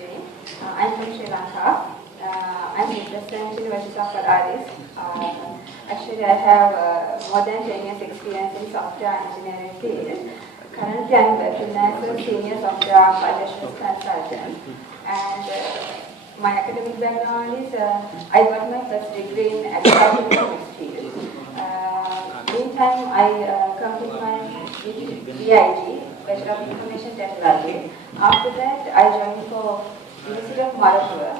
Subashini. I'm from Sri Lanka. I'm representing Virtusa for Aris. Actually, I have more than 10 years experience in software engineering field. Currently, I'm working as a senior software operations consultant. And my academic background is I got my first degree in Agile field. Meantime, I completed my BIG, Bachelor of Information Technology. After that, I joined for University of Malapur,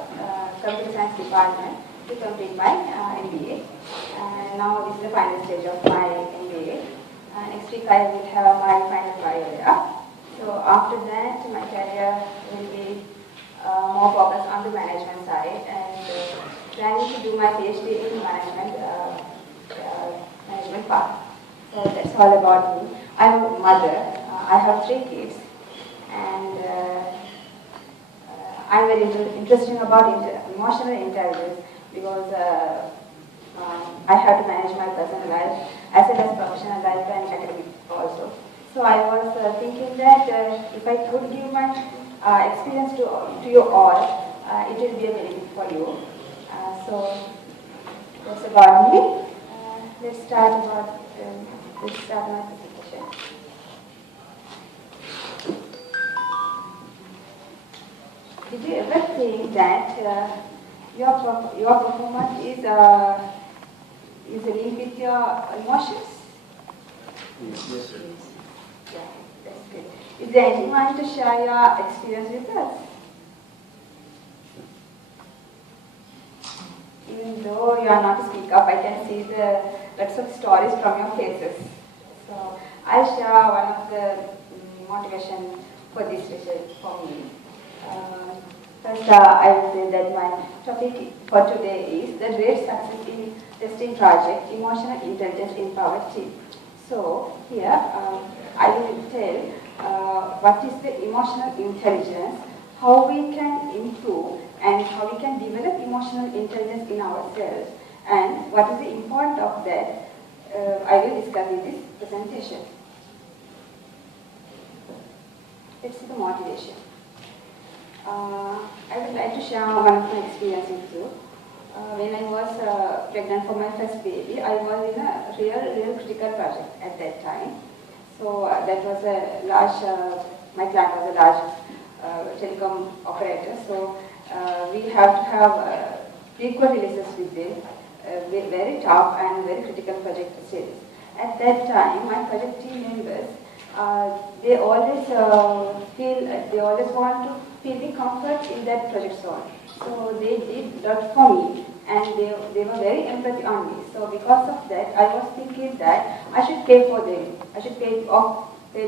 Computer Science Department to complete my MBA. And now this is the final stage of my MBA. Next week I will have my final year. So after that, my career will be more focused on the management side and planning to do my PhD in management part. So that's all about me. I'm a mother. I have 3 kids, and I'm very interested about emotional intelligence because I have to manage my personal life as well as professional life and academic also. So I was thinking that if I could give my experience to you all, it will be a benefit for you. So that's about me. Let's start my presentation. Did you ever think that your performance is linked with your emotions? Yes. Yeah, that's good. Is there anyone to share your experience with us? Even though you are not to speak up, I can see the lots of stories from your faces. So I'll share one of the motivation for this research for me. First, I will say that my topic for today is the great success in testing project, emotional intelligence in power team. So here, I will tell what is the emotional intelligence, how we can improve and how we can develop emotional intelligence in ourselves, and what is the importance of that, I will discuss in this presentation. Let's see the motivation. I would like to share one of my experience with you. When I was pregnant for my first baby, I was in a real critical project at that time. So that was a large, my client was a large telecom operator. So we have to have frequent releases with them, very tough and very critical project stages. At that time, my project team members, they always want to feel the comfort in that project zone. So they did that for me, and they were very empathic on me. So because of that, I was thinking that I should pay for them. I should pay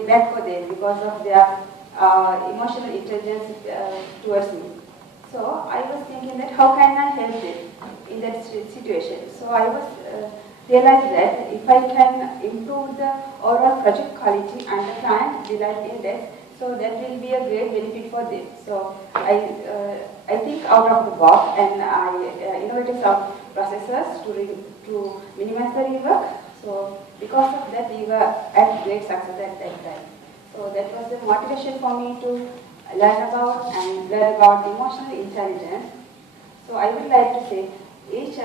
back for them because of their emotional intelligence towards me. So I was thinking that how can I help them in that situation? So I was realized that if I can improve the overall project quality and the client delight index, so that will be a great benefit for them. So I think out of the box, and I innovated some processes to minimize the rework. So because of that, we were at great success at that time. So that was the motivation for me to learn about emotional intelligence. So I would like to say each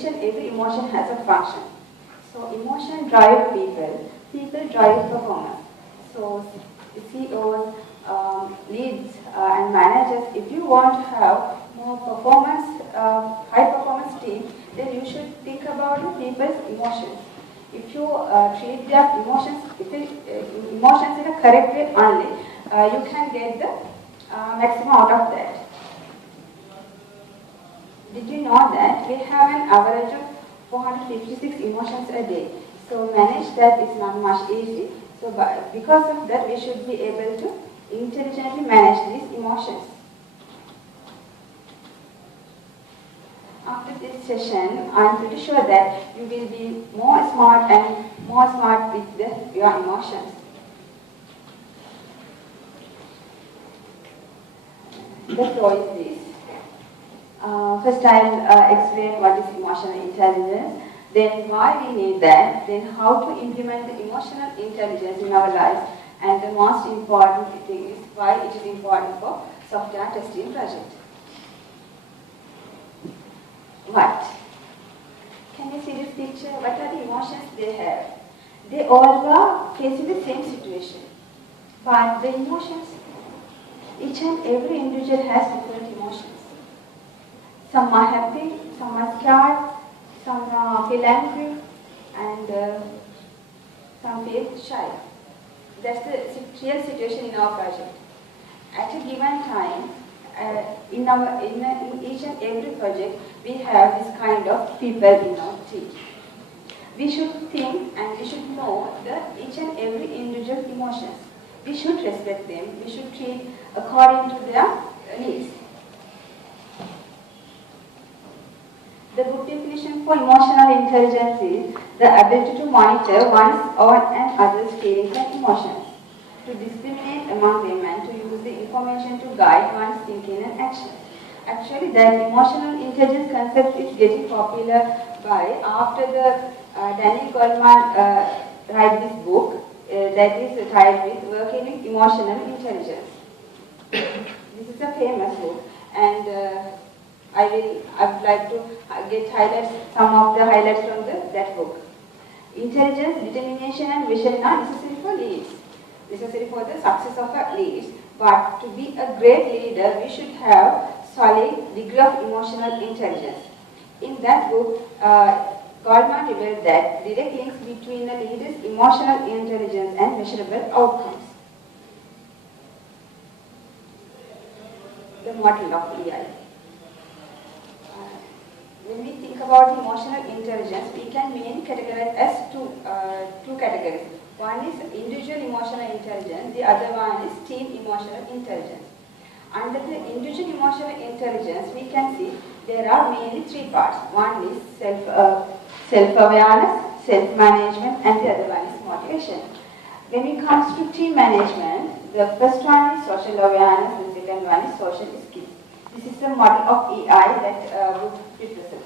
and every emotion has a function. So emotion drive people drive performance. So CEOs, leads and managers, if you want to have more performance, high performance team, then you should think about the people's emotions. If you treat their emotions, emotions in a correct way only, you can get the maximum out of that. Did you know that we have an average of 456 emotions a day? So manage that is not much easy. So because of that, we should be able to intelligently manage these emotions. After this session, I am pretty sure that you will be more smart with your emotions. The flow is this. First I'll explain what is emotional intelligence, then why we need that, then how to implement the emotional intelligence in our lives, And the most important thing is why it is important for software testing project. What? Can you see this picture? What are the emotions they have? They all were facing the same situation. But the emotions, each and every individual has different emotions. Some are happy, some are scared, some feel angry, and some feel shy. That's the real situation in our project. At a given time, in each and every project, we have this kind of people in our team. We should think and we should know each and every individual emotions. We should respect them. We should treat according to their needs. The good definition for emotional intelligence is the ability to monitor one's own and others' feelings and emotions, to discriminate among them and to use the information to guide one's thinking and actions. Actually, that emotional intelligence concept is getting popular after the Daniel Goleman write this book that is titled with Working with Emotional Intelligence. This is a famous book, and I would like to get some of the highlights from that book. Intelligence, determination, and vision are necessary for leads, necessary for the success of our leads. But to be a great leader, we should have solid degree of emotional intelligence. In that book, Goleman revealed that direct links between a leader's emotional intelligence and measurable outcomes. The model of EI. When we think about emotional intelligence, we can mainly categorize as two categories. One is individual emotional intelligence, the other one is team emotional intelligence. Under the individual emotional intelligence, we can see there are mainly three parts. One is self-awareness, self-management, and the other one is motivation. When it comes to team management, the first one is social awareness, the second one is social skills. This is the model of EI that would represent.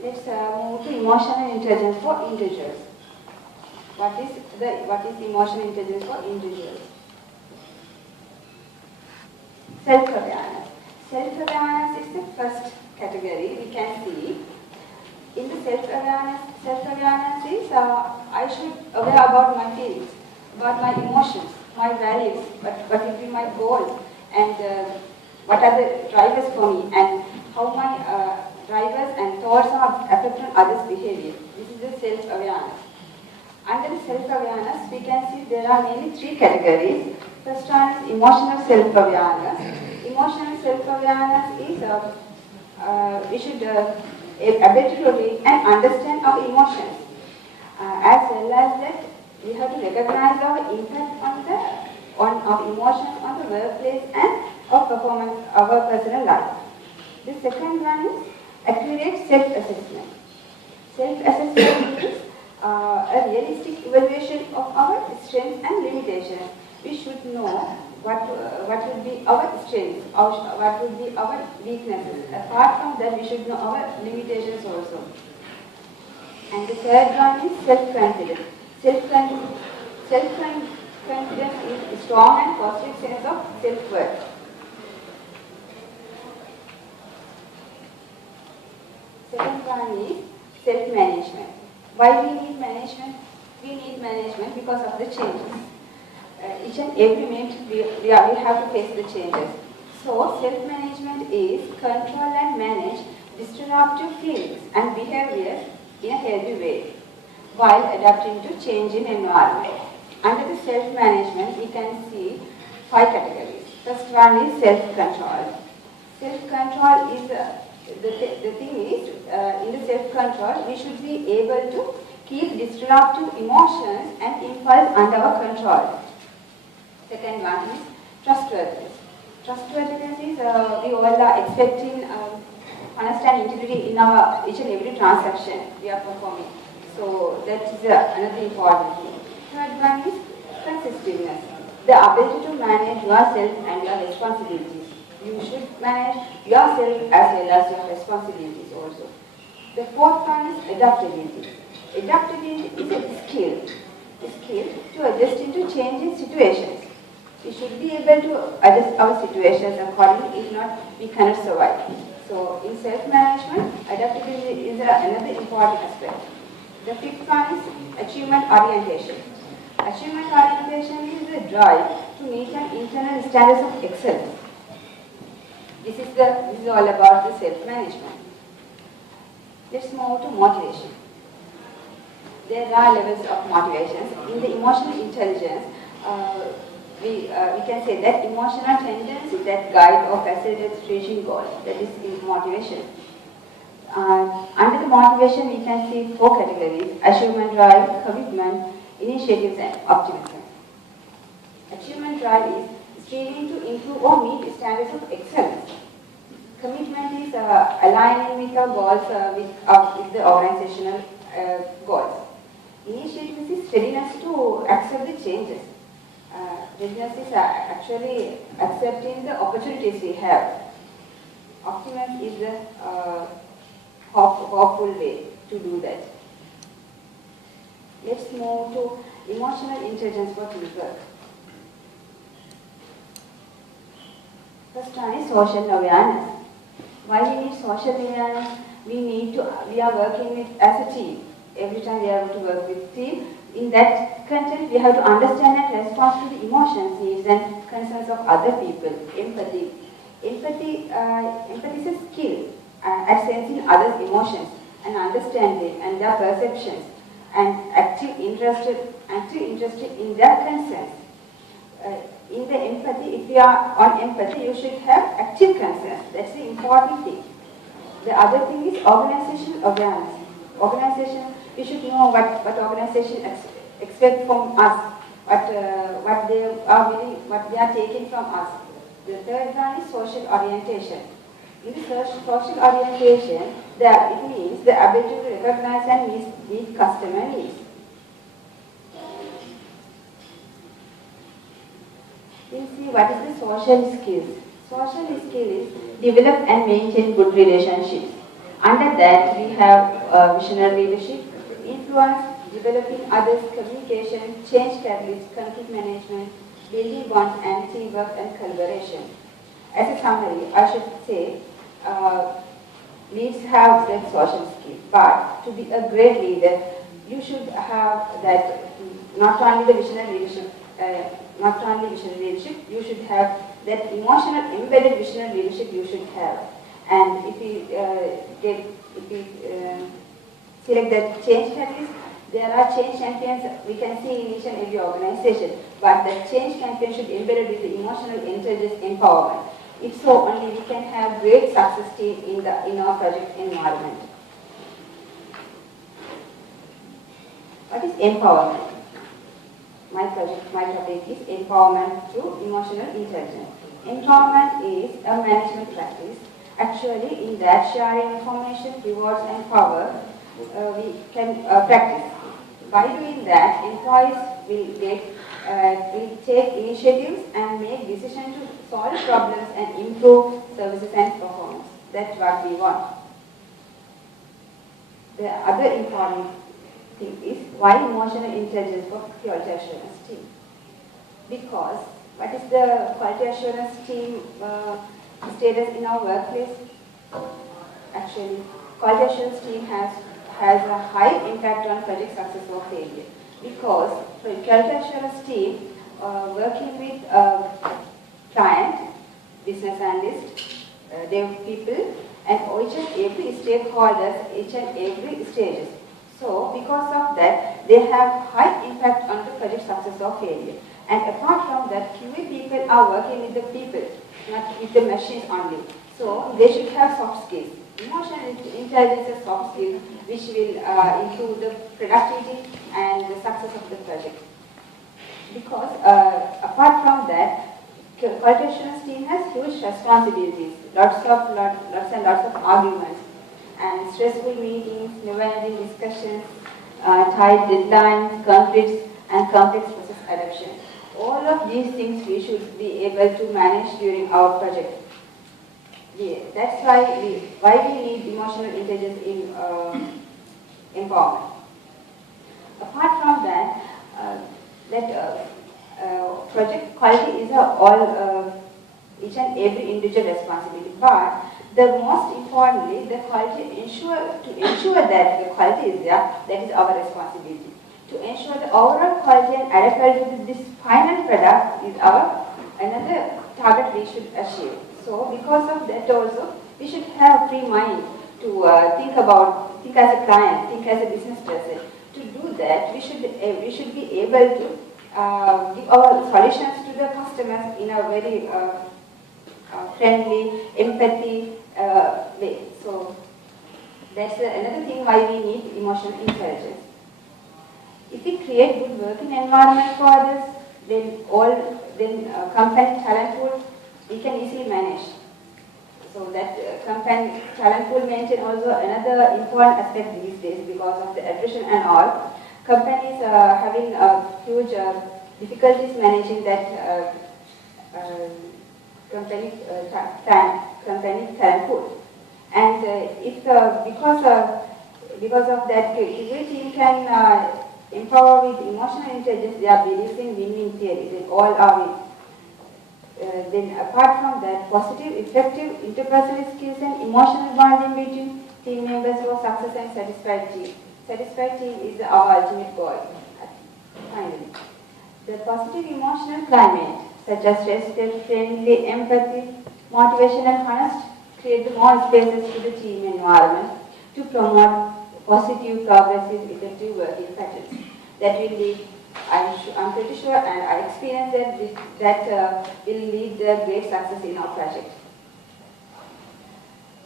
Let's move to emotional intelligence for individuals. What is emotional intelligence for individuals? Self-awareness. Self-awareness is the first category we can see. In the self-awareness is I should aware about my feelings, about my emotions, my values, what will be my goals, and what are the drivers for me, and how my drivers and thoughts are affecting others' behavior. This is the self-awareness. Under the self-awareness, we can see there are mainly three categories. First one is emotional self-awareness. Emotional self-awareness is we should ability to read and understand our emotions, as well as that we have to recognize our impact on our emotions on the workplace and our performance, our personal life. The second one is accurate self-assessment. Self-assessment is a realistic evaluation of our strengths and limitations. We should know what will be our strengths, what will be our weaknesses. Apart from that, we should know our limitations also. And the third one is self-confidence. Self-confidence is a strong and positive sense of self-worth. Second one is self-management. Why we need management? We need management because of the changes. Each and every minute we have to face the changes. So self-management is control and manage disruptive feelings and behaviors in a healthy way while adapting to changing environment. Under the self-management, we can see 5 categories. First one is self-control. Self-control is the thing is in the self-control we should be able to keep disruptive emotions and impulse under our control. Second one is trustworthiness. Trustworthiness is we all are expecting honesty and integrity in our each and every transaction we are performing. So that is another important thing. Third one is consistentness. The ability to manage yourself and your responsibilities. You should manage yourself as well as your responsibilities also. The fourth one is adaptability. Adaptability is a skill skill to adjust into changing situations. We should be able to adjust our situations accordingly, if not, we cannot survive. So, in self-management, adaptability is another important aspect. The fifth one is achievement orientation. Achievement orientation is the drive to meet an internal standards of excellence. This is all about the self-management. Let's move to motivation. There are levels of motivations. In the emotional intelligence, we can say that emotional tendency that guide or facilitates reaching goals. That is in motivation. Under the motivation, we can see four categories: achievement drive, commitment, initiatives, and optimism. Achievement drive is striving to improve or meet standards of excellence. Commitment is aligning with our goals with the organizational goals. Initiative is readiness to accept the changes. Readiness is actually accepting the opportunities we have. Optimism is the hopeful way to do that. Let's move to emotional intelligence for teamwork. First one is social awareness. Why we need social awareness? We are working with as a team. Every time we have to work with team, in that content we have to understand and respond to the emotions, needs and concerns of other people. Empathy. Empathy is a skill at sensing others' emotions and understanding and their perceptions and active interest in their concerns. In the empathy, if you are on empathy, you should have active concerns. That's the important thing. The other thing is organizational awareness. Organization, we should know what organization expect from us, what they are willing, what they are taking from us. The third one is social orientation. In the social orientation, it means the ability to recognize and meet customer needs. We'll see what is the social skills. Social skill is develop and maintain good relationships. Under that, we have visionary leadership, influence, developing others, communication, change catalyst, conflict management, building bonds, and teamwork and collaboration. As a summary, I should say, leaders have that social skill, but to be a great leader, you should have that, not only the visionary leadership, you should have that emotional embedded visionary leadership you should have. And if we select that change catalyst, there are change champions we can see in each and every organization, but the change champion should be embedded with the emotional intelligence empowerment. If so, only we can have great success team in our project environment. What is empowerment? My topic is empowerment through emotional intelligence. Empowerment is a management practice. Actually, in that sharing information, rewards, and power, we can practice. By doing that, employees will take initiatives and make decisions to solve problems and improve services and performance. That's what we want. The other important thing is why emotional intelligence for quality assurance team. Because what is the quality assurance team status in our workplace? Actually, quality assurance team has a high impact on project success or failure. Because the quality assurance team working with client, business analyst, dev people, and each and every stakeholders, each and every stages. So, because of that, they have high impact on the project success or failure. And apart from that, QA people are working with the people, not with the machines only. So, they should have soft skills. Emotional intelligence is soft skills which will improve the productivity and the success of the project. Because apart from that, quality assurance team has huge responsibilities, lots and lots of arguments, and stressful meetings, never-ending discussions, tight deadlines, conflicts, and complex process adoption. All of these things we should be able to manage during our project. Yeah, that's why we need emotional intelligence in empowerment. Apart from that, project quality is each and every individual responsibility, but the most importantly, the quality to ensure that the quality is there, that is our responsibility. To ensure the overall quality and adaptability to this final product is our another target we should achieve. So because of that also, we should have a free mind to think as a client, think as a business person. To do that, we should be able to give our solutions to the customers in a very friendly, empathy way. So that's another thing why we need emotional intelligence. If we create good working environment for others, then company talent pool we can easily manage. So that company talent pool maintain also another important aspect these days because of the attrition and all. Companies are having huge difficulties managing that company talent pool. And because of that, every team can empower with emotional intelligence. They are believing win-win theory. They all are. Then apart from that, positive, effective interpersonal skills and emotional bonding between team members for success and satisfied team. Satisfied team is our ultimate goal. Finally, the positive emotional climate, such as respect, friendly, empathy, motivation and honest, create more spaces to the team environment to promote positive, progressive, effective working patterns. That will lead, I'm pretty sure, and I experienced that will lead to great success in our project.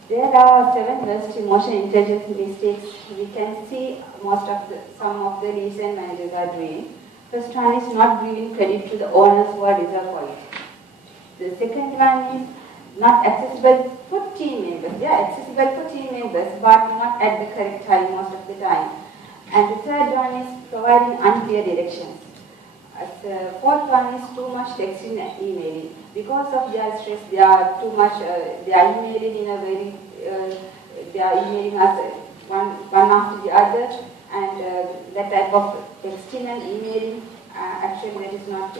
There are 7 worst emotional intelligence mistakes we can see some of the recent managers are doing. First one is not giving credit to the owners who are deserve for it. The second one is not accessible for team members. They are accessible for team members, but not at the correct time most of the time. And the third one is providing unclear directions. The fourth one is too much texting and emailing. Because of their stress, they are too much. They are emailing in a very. They are emailing us one after the other, and that type of texting and emailing. Actually, that is not.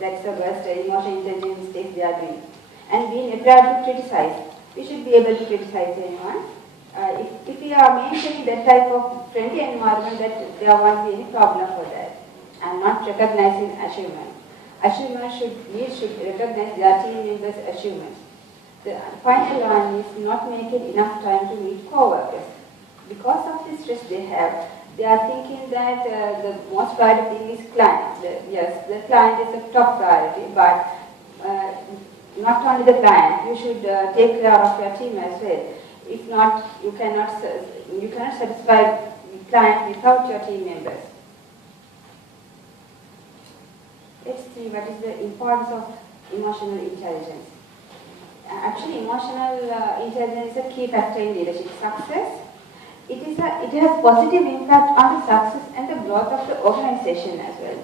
That's the worst emotional intelligence mistake they are doing. And being prepared to criticize. We should be able to criticize anyone. If we are maintaining that type of friendly environment, that there won't be any problem for that. And not recognizing achievement. We should recognize their team members' achievements. The final one is not making enough time to meet co-workers. Because of the stress they have, they are thinking that the most priority thing is client. Yes, the client is the top priority, but not only the client, you should take care of your team as well. If not, you cannot satisfy the client without your team members. Let's see what is the importance of emotional intelligence. Actually, emotional intelligence is a key factor in leadership success. It has positive impact on the success and the growth of the organization as well.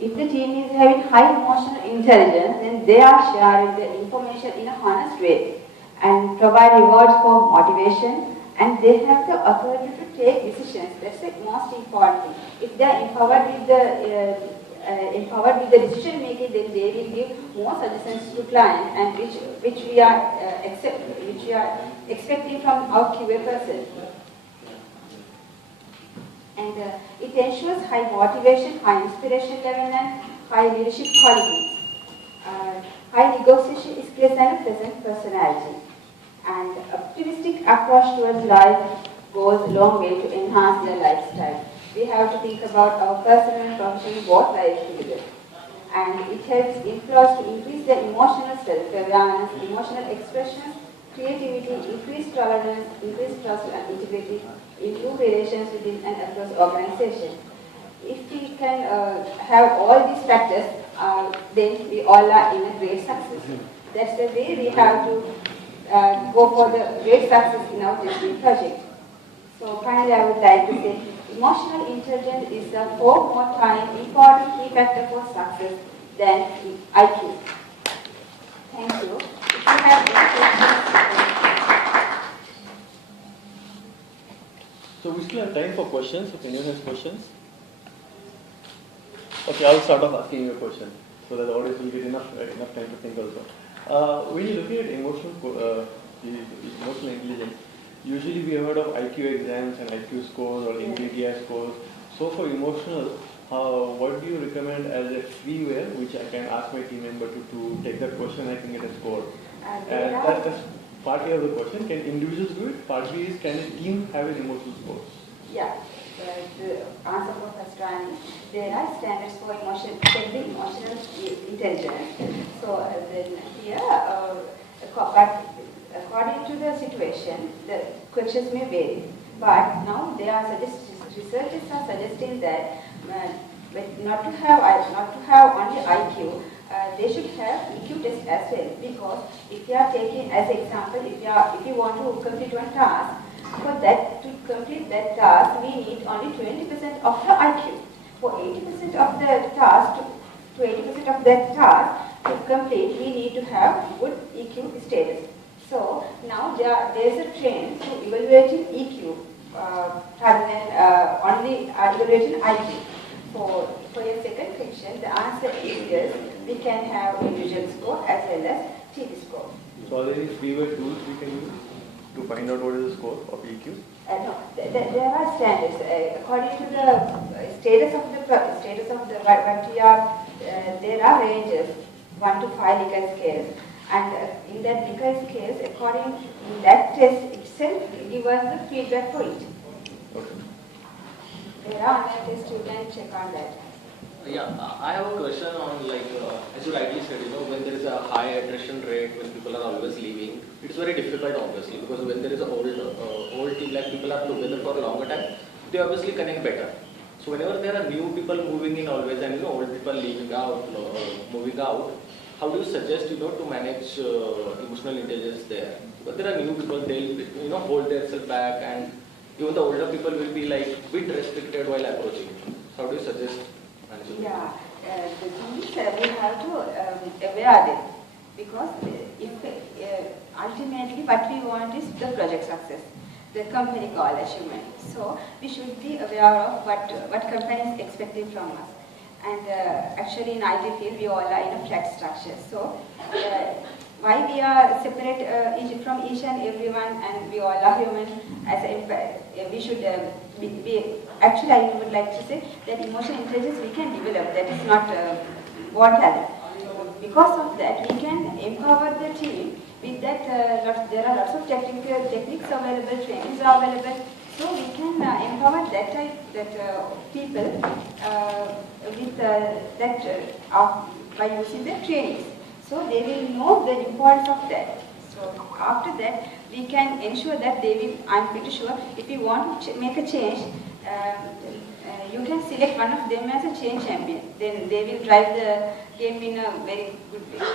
If the team is having high emotional intelligence, then they are sharing the information in a honest way and provide rewards for motivation, and they have the authority to take decisions. That's the most important thing. If they are empowered with the decision making, then they will give more suggestions to clients, and which we are expecting from our QA person. And it ensures high motivation, high inspiration level, and high leadership quality. High negotiation skills and a pleasant personality. And optimistic approach towards life goes a long way to enhance their lifestyle. We have to think about our personal and professional both lives together. And it helps employees to increase their emotional self-awareness, emotional expressions, creativity, increased tolerance, increased trust and integrity, improve relations within and across organization. If we can have all these factors, then we all are in a great success. That's the way we have to go for the great success in our testing project. So finally, I would like to say, emotional intelligence is a 4 more time important key factor for success than IQ. Thank you. If you have any questions, So we still have time for questions, if anyone has questions. Okay, I'll start off asking you a question so that the audience will get enough time to think also. When you're looking at emotional intelligence, usually we have heard of IQ exams and IQ scores or NVIDIA scores. So for emotional, what do you recommend as a freeware which I can ask my team member to take that question and I can get a score? And that's part A of the question. Can individuals do it? Part B is, can a team have an emotional score? Yeah. The answer for first one, there are standards for emotional intelligence. So then here, but according to the situation, the questions may vary. But now they are researchers are suggesting that not to have only IQ, they should have EQ test as well. Because if you are taking as example, if you want to complete one task, for that, to complete that task, we need only 20% of the IQ. For 80% of the task, to 80% of that task to complete, we need to have good EQ status. So now there is a trend to evaluating EQ rather than only evaluating IQ. For your second question, the answer is yes, we can have individual score as well as team score. So are there any freeware tools we can use to find out what is the score of EQ? No, there are standards according to the status of the what we are. There are ranges 1 to 5 Likert scales, and in that Likert scales, according in that test itself, give us the feedback for it. Okay. There are online tests you can check on that. Yeah, I have a question on as you rightly said, when there is a high attrition rate, when people are always leaving, it's very difficult obviously because when there is an old team, like people are together for a longer time, they obviously connect better. So whenever there are new people moving in always and old people leaving out, moving out, how do you suggest to manage emotional intelligence there? Because there are new people, they'll hold themselves back, and even the older people will be like bit restricted while approaching. So how do you suggest? Yeah, the thing is we have to aware them because if ultimately what we want is the project success, the company goal achievement. So we should be aware of what company is expecting from us. And actually in IT field we all are in a flat structure. So why we are separate from each and everyone, and we all are human as we should actually I would like to say that emotional intelligence we can develop, that is not born talent. Because of that we can empower the team with that there are lots of techniques available, trainings are available, so we can empower people with by using the trainings. So they will know the importance of that. So after that, we can ensure that they will, I'm pretty sure, if you want to make a change, you can select one of them as a change champion. Then they will drive the game in a very good way.